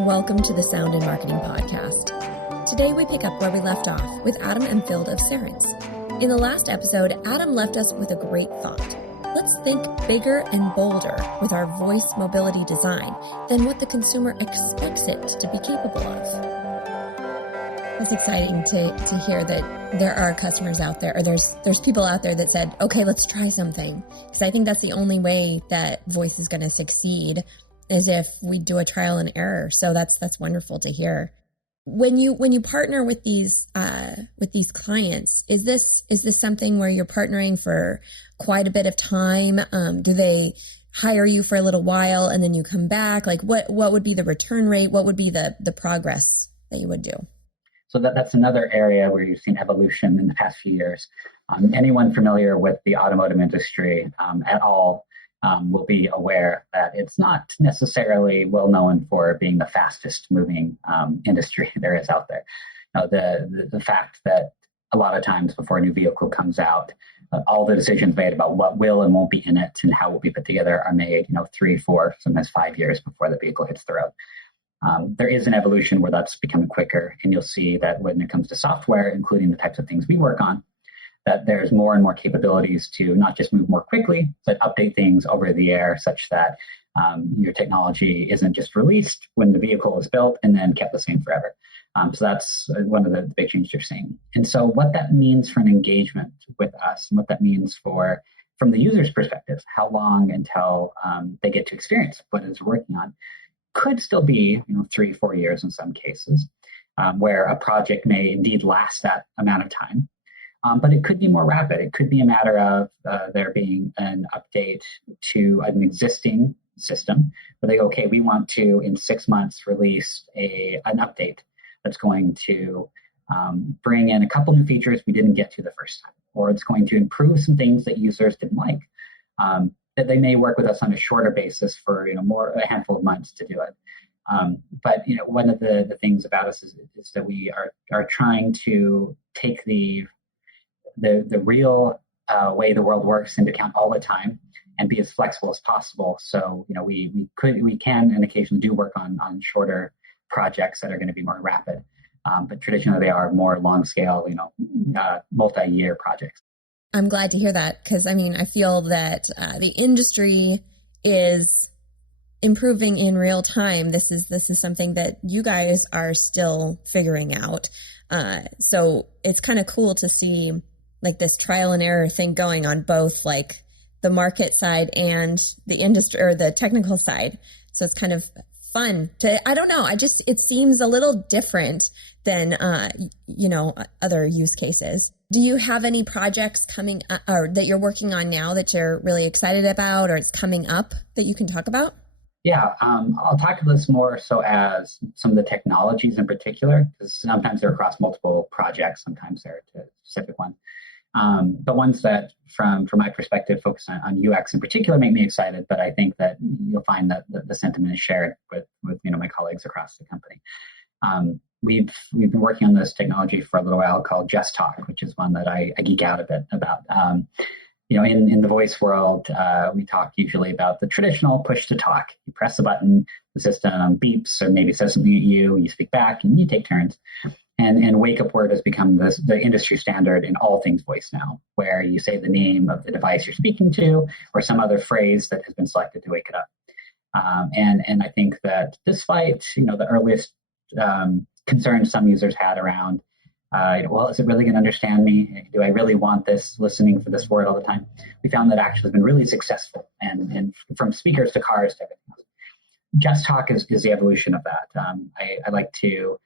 Welcome to the Sound in Marketing Podcast. Today we pick up where we left off with Adam Emfield of Cerence. In the last episode, Adam left us with a great thought. Let's think bigger and bolder with our voice mobility design than what the consumer expects it to be capable of. That's exciting to hear that there are customers out there, or there's people out there that said, okay, let's try something. Because I think that's the only way that voice is going to succeed is if we do a trial and error. So that's wonderful to hear. When you partner with these clients, is this something where you're partnering for quite a bit of time? Do they hire you for a little while and then you come back? Like what would be the return rate? What would be the progress that you would do? So that's another area where you've seen evolution in the past few years. Anyone familiar with the automotive industry at all will be aware that it's not necessarily well known for being the fastest moving industry there is out there. The fact that a lot of times before a new vehicle comes out, all the decisions made about what will and won't be in it and how it will be put together are made, 3, 4, sometimes 5 years before the vehicle hits the road. There is an evolution where that's becoming quicker, and you'll see that when it comes to software, including the types of things we work on, that there's more and more capabilities to not just move more quickly, but update things over the air such that your technology isn't just released when the vehicle is built and then kept the same forever. So that's one of the big changes you're seeing. And so what that means for an engagement with us, and what that means from the user's perspective, how long until they get to experience what it's working on, could still be 3, 4 years in some cases, where a project may indeed last that amount of time. But it could be more rapid. It could be a matter of there being an update to an existing system where they go, okay, we want to, in 6 months, release an update that's going to bring in a couple new features we didn't get to the first time, or it's going to improve some things that users didn't like. That they may work with us on a shorter basis for a handful of months to do it. But one of the things about us is that we are trying to take the real way the world works into account all the time and be as flexible as possible. So we can and occasionally do work on shorter projects that are going to be more rapid, but traditionally they are more long scale, multi-year projects. I'm glad to hear that, because I feel that the industry is improving in real time. This is something that you guys are still figuring out. So it's kind of cool to see like this trial and error thing going on both like the market side and the industry or the technical side. So it's kind of fun I don't know. It seems a little different than, other use cases. Do you have any projects coming up or that you're working on now that you're really excited about, or it's coming up that you can talk about? Yeah, I'll talk about this more so as some of the technologies in particular, because sometimes they're across multiple projects, sometimes they're to a specific one. The ones that, from my perspective, focus on UX in particular make me excited, but I think that you'll find that the sentiment is shared with my colleagues across the company. We've been working on this technology for a little while called Just Talk, which is one that I geek out a bit about. In the voice world, we talk usually about the traditional push to talk. You press the button, the system beeps, or maybe says something at you, you speak back, and you take turns. And wake up word has become the industry standard in all things voice now, where you say the name of the device you're speaking to or some other phrase that has been selected to wake it up. And I think that despite the earliest concerns some users had around, is it really going to understand me? Do I really want this listening for this word all the time? We found that actually has been really successful, and from speakers to cars to everything else. Just Talk is the evolution of that. I like to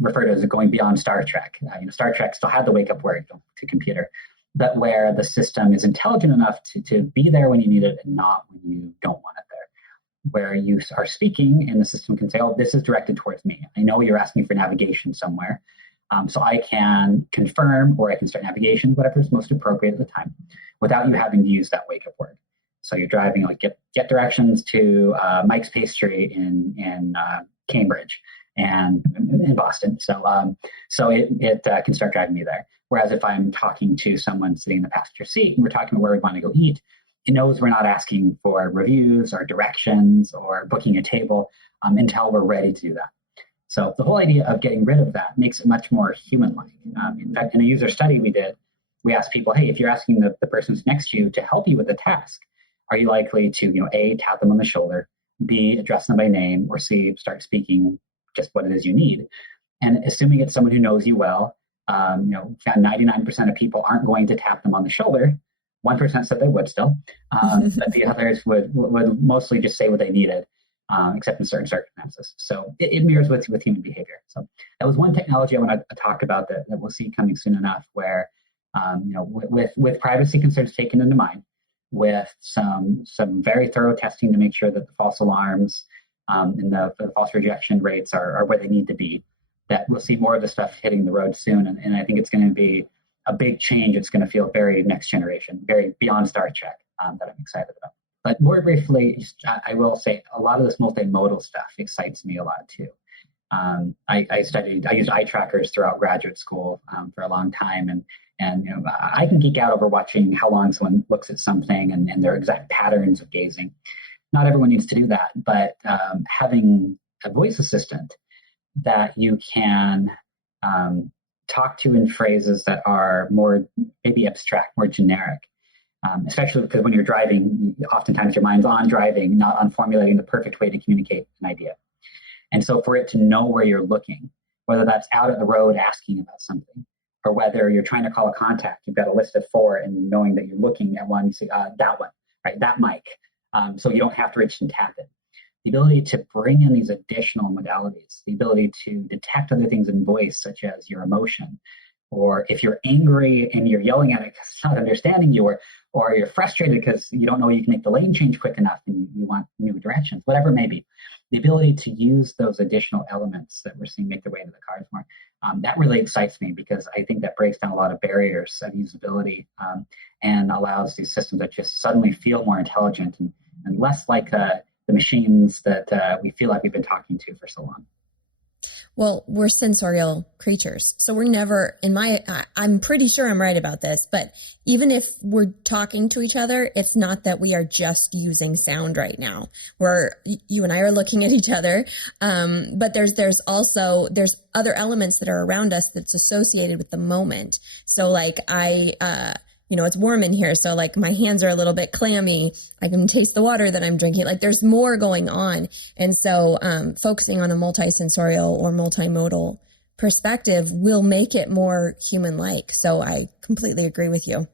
refer to it as going beyond Star Trek. Star Trek still had the wake up word to computer, but where the system is intelligent enough to be there when you need it and not when you don't want it there. Where you are speaking and the system can say, oh, this is directed towards me. I know you're asking for navigation somewhere. So I can confirm or I can start navigation, whatever is most appropriate at the time, without you having to use that wake up word. So you're driving, like get directions to Mike's Pastry in Cambridge and in Boston. So it can start driving me there. Whereas if I'm talking to someone sitting in the passenger seat and we're talking about where we want to go eat, it knows we're not asking for reviews or directions or booking a table until we're ready to do that. So the whole idea of getting rid of that makes it much more human-like. In fact, in a user study we did, we asked people, hey, if you're asking the person who's next to you to help you with the task, are you likely to, A, tap them on the shoulder, B, address them by name, or C, start speaking just what it is you need? And assuming it's someone who knows you well, 99% of people aren't going to tap them on the shoulder. 1% said they would still, but the others would mostly just say what they needed, except in certain circumstances. So it mirrors with human behavior. So that was one technology I want to talk about that we'll see coming soon enough, where with privacy concerns taken into mind, with some very thorough testing to make sure that the false alarms and the false rejection rates are where they need to be, that we'll see more of the stuff hitting the road soon. And I think it's going to be a big change. It's going to feel very next generation, very beyond Star Trek, that I'm excited about. But more briefly, I will say a lot of this multimodal stuff excites me a lot too. I used eye trackers throughout graduate school for a long time, and I can geek out over watching how long someone looks at something and their exact patterns of gazing. Not everyone needs to do that, but having a voice assistant that you can talk to in phrases that are more maybe abstract, more generic, especially because when you're driving, oftentimes your mind's on driving, not on formulating the perfect way to communicate an idea. And so for it to know where you're looking, whether that's out at the road asking about something, or whether you're trying to call a contact, you've got a list of 4, and knowing that you're looking at one, you say, that one, right, that mic. So you don't have to reach and tap it. The ability to bring in these additional modalities, the ability to detect other things in voice, such as your emotion, or if you're angry and you're yelling at it because it's not understanding you, or you're frustrated because you don't know you can make the lane change quick enough and you want new directions, whatever it may be. The ability to use those additional elements that we're seeing make their way to the cars more, that really excites me, because I think that breaks down a lot of barriers of usability and allows these systems that just suddenly feel more intelligent and less like the machines that we feel like we've been talking to for so long. Well, we're sensorial creatures. So we're never, I'm pretty sure I'm right about this, but even if we're talking to each other, it's not that we are just using sound right now. You and I are looking at each other. But there's other elements that are around us that's associated with the moment. So like it's warm in here, so like my hands are a little bit clammy. I can taste the water that I'm drinking. Like there's more going on. And so focusing on a multisensorial or multimodal perspective will make it more human-like. So I completely agree with you.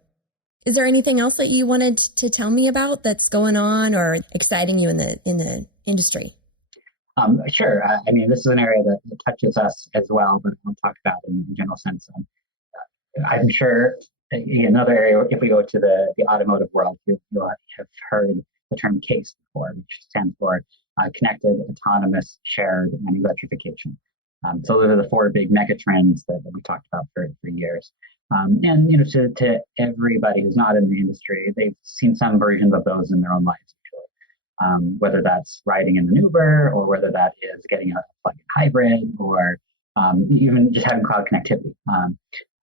Is there anything else that you wanted to tell me about that's going on or exciting you in the industry? Sure. This is an area that touches us as well, but I'll talk about it in a general sense. I'm sure another area, if we go to the automotive world, you'll have heard the term CASE before, which stands for Connected, Autonomous, Shared, and Electrification. So those are the 4 big mega trends that we talked about for years. To everybody who's not in the industry, they've seen some versions of those in their own lives, actually. Whether that's riding in an Uber, or whether that is getting a plug-in hybrid, or even just having cloud connectivity.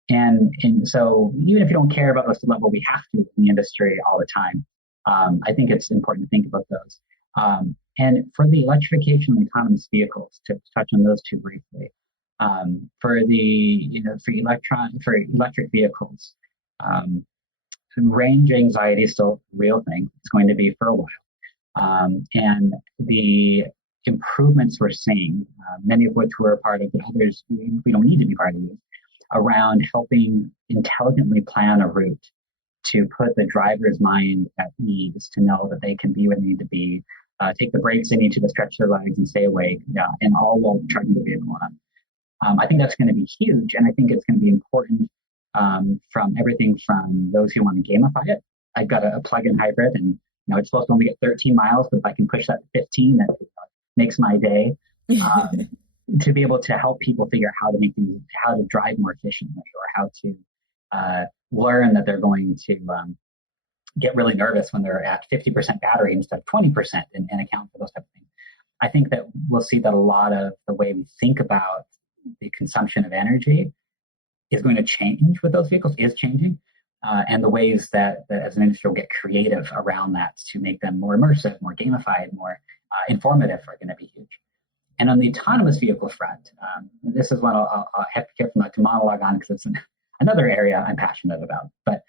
And so even if you don't care about those to the level we have to in the industry all the time, I think it's important to think about those. And for the electrification of autonomous vehicles, to touch on those 2 briefly, for electric vehicles, range anxiety is still a real thing. It's going to be for a while. And the improvements we're seeing, many of which we're a part of, but others we don't need to be part of these, around helping intelligently plan a route to put the driver's mind at ease, to know that they can be where they need to be, take the breaks they need to stretch their legs and stay awake, and all while charging the vehicle on. I think that's going to be huge, and I think it's going to be important from everything from those who want to gamify it. I've got a plug-in hybrid, and it's supposed to only get 13 miles, but if I can push that to 15, that makes my day. To be able to help people figure out how to drive more efficiently, or how to learn that they're going to get really nervous when they're at 50% battery instead of 20%, and account for those type of things. I think that we'll see that a lot of the way we think about the consumption of energy is going to change with those vehicles, is changing. and the ways that as an industry will get creative around that to make them more immersive, more gamified, more informative are going to be huge. And on the autonomous vehicle front, this is one I'll have to be careful not to monologue on because it's another area I'm passionate about. But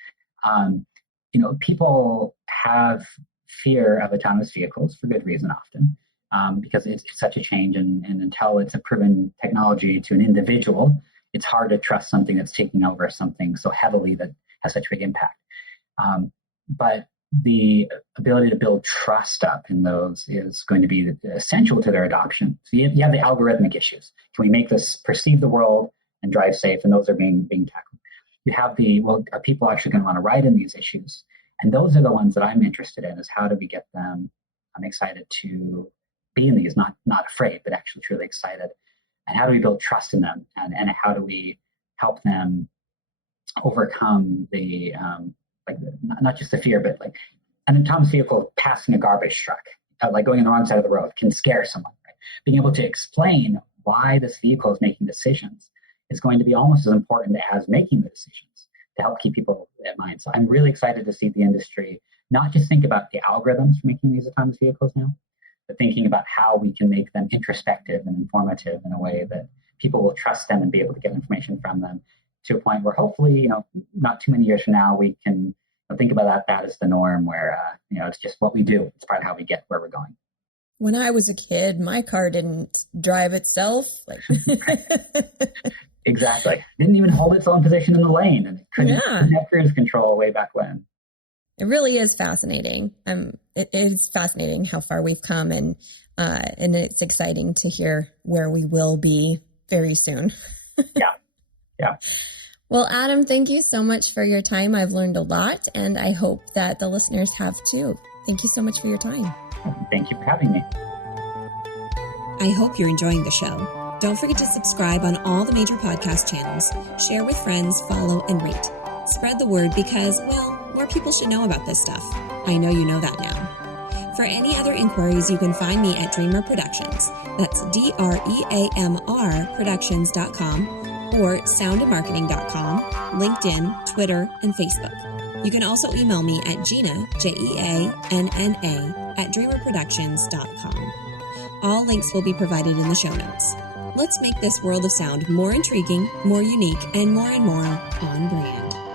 people have fear of autonomous vehicles for good reason often, because it's such a change, and until it's a proven technology to an individual, it's hard to trust something that's taking over something so heavily that has such big impact. But the ability to build trust up in those is going to be essential to their adoption. So you have the algorithmic issues. Can we make this perceive the world and drive safe? And those are being tackled. You have are people actually going to want to ride in these issues? And those are the ones that I'm interested in, is how do we get them excited to be in these, not afraid, but actually truly excited. And how do we build trust in them? And how do we help them overcome the not just the fear, but like an autonomous vehicle passing a garbage truck, like going on the wrong side of the road, can scare someone. Right? Being able to explain why this vehicle is making decisions is going to be almost as important as making the decisions to help keep people in mind. So I'm really excited to see the industry not just think about the algorithms for making these autonomous vehicles now, but thinking about how we can make them introspective and informative in a way that people will trust them and be able to get information from them, to a point where hopefully, not too many years from now, we can think about that as the norm, where, it's just what we do. It's part of how we get where we're going. When I was a kid, my car didn't drive itself. Exactly. Didn't even hold its own position in the lane, and it couldn't have cruise control way back when. It really is fascinating. It is fascinating how far we've come, and it's exciting to hear where we will be very soon. Yeah. Well, Adam, thank you so much for your time. I've learned a lot, and I hope that the listeners have too. Thank you so much for your time. Thank you for having me. I hope you're enjoying the show. Don't forget to subscribe on all the major podcast channels, share with friends, follow, and rate. Spread the word because, more people should know about this stuff. I know you know that now. For any other inquiries, you can find me at Dreamr Productions. That's DREAMR Productions.com or soundandmarketing.com, LinkedIn, Twitter, and Facebook. You can also email me at Jeanna, Jeanna, at dreamrproductions.com. All links will be provided in the show notes. Let's make this world of sound more intriguing, more unique, and more on brand.